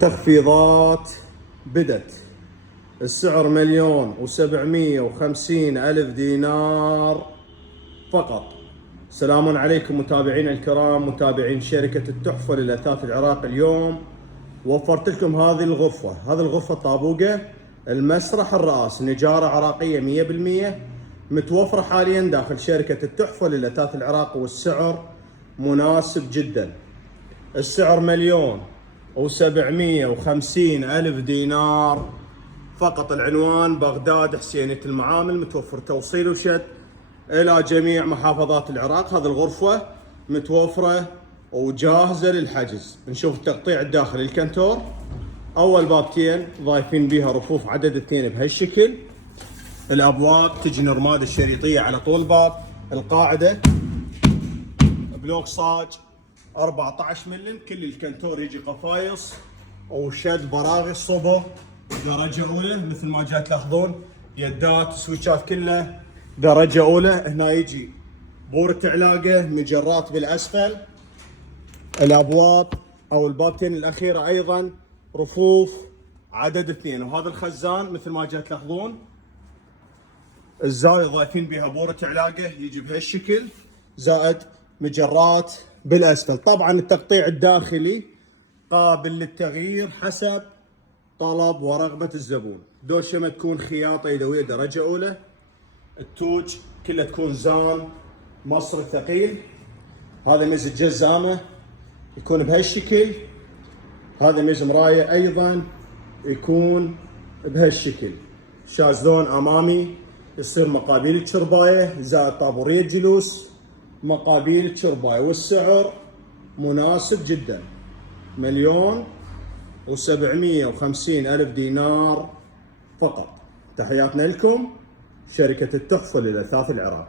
تخفيضات بدت. السعر 1,750,000 دينار فقط. سلام عليكم متابعينا الكرام، متابعين شركة التحفة للأثاث العراق. اليوم وفرت لكم هذه الغرفة الطابوقة، المسرح الرأس، نجارة عراقية 100%، متوفرة حاليا داخل شركة التحفة للأثاث العراق، والسعر مناسب جدا. السعر 1,750,000 دينار فقط. العنوان بغداد حسينية المعامل، متوفر توصيل وشد إلى جميع محافظات العراق. هذه الغرفة متوفرة وجاهزة للحجز. نشوف التقطيع الداخلي. الكنتور أول بابتين ضايفين بيها رفوف عدد 2 بهالشكل. الأبواب تجي نرماد الشريطية على طول باب. القاعدة بلوك صاج 14 ملم. كل الكنتور يجي قفايص وشد براغي صبو درجة أولى مثل ما جاي تلاحظون. يدات سويتشات كلها درجة أولى. هنا يجي بورة علاقة، مجرات بالأسفل. الأبواب أو البابتين الأخيرة أيضا رفوف عدد 2. وهذا الخزان مثل ما جاي تلاحظون، الزاوية ضايفين بها بورة علاقة يجي بهالشكل، زائد مجرات بالأسفل. طبعا التقطيع الداخلي قابل للتغيير حسب طلب ورغبة الزبون. دوشمة تكون خياطة يدوية درجة أولى. التوج كلها تكون زان مصري ثقيل. هذا ميز الجزامة يكون بهالشكل. هذا ميز مراية أيضا يكون بهالشكل. شازلون أمامي يصير مقابيل الشرباية، زائد طابورية جلوس مقابيل الشرباية. والسعر مناسب جدا، 1,750,000 دينار فقط. تحياتنا لكم، شركة التحفة للأثاث العراق.